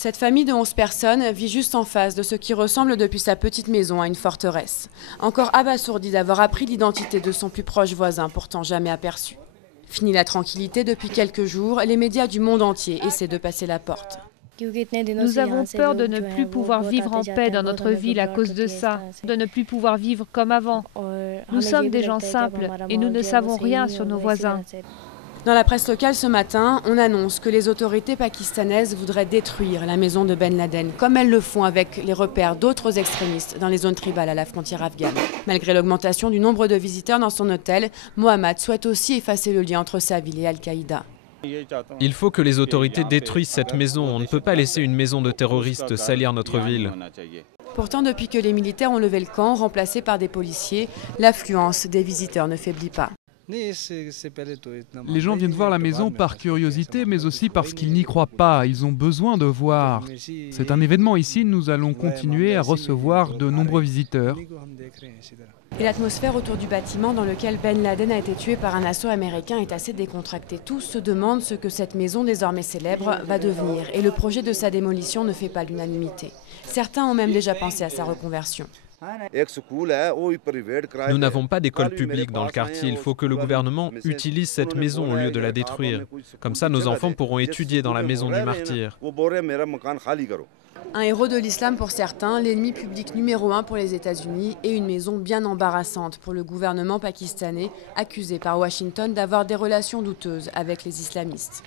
Cette famille de 11 personnes vit juste en face de ce qui ressemble depuis sa petite maison à une forteresse. Encore abasourdi d'avoir appris l'identité de son plus proche voisin, pourtant jamais aperçu. Fini la tranquillité, depuis quelques jours, les médias du monde entier essaient de passer la porte. Nous avons peur de ne plus pouvoir vivre en paix dans notre ville à cause de ça, de ne plus pouvoir vivre comme avant. Nous sommes des gens simples et nous ne savons rien sur nos voisins. Dans la presse locale ce matin, on annonce que les autorités pakistanaises voudraient détruire la maison de Ben Laden, comme elles le font avec les repères d'autres extrémistes dans les zones tribales à la frontière afghane. Malgré l'augmentation du nombre de visiteurs dans son hôtel, Mohammad souhaite aussi effacer le lien entre sa ville et Al-Qaïda. Il faut que les autorités détruisent cette maison. On ne peut pas laisser une maison de terroristes salir notre ville. Pourtant, depuis que les militaires ont levé le camp, remplacés par des policiers, l'affluence des visiteurs ne faiblit pas. Les gens viennent voir la maison par curiosité, mais aussi parce qu'ils n'y croient pas. Ils ont besoin de voir. C'est un événement ici, nous allons continuer à recevoir de nombreux visiteurs. Et l'atmosphère autour du bâtiment dans lequel Ben Laden a été tué par un assaut américain est assez décontractée. Tous se demandent ce que cette maison désormais célèbre va devenir. Et le projet de sa démolition ne fait pas l'unanimité. Certains ont même déjà pensé à sa reconversion. Nous n'avons pas d'école publique dans le quartier. Il faut que le gouvernement utilise cette maison au lieu de la détruire. Comme ça, nos enfants pourront étudier dans la maison du martyr. Un héros de l'islam pour certains, l'ennemi public numéro 1 pour les États-Unis et une maison bien embarrassante pour le gouvernement pakistanais, accusé par Washington d'avoir des relations douteuses avec les islamistes.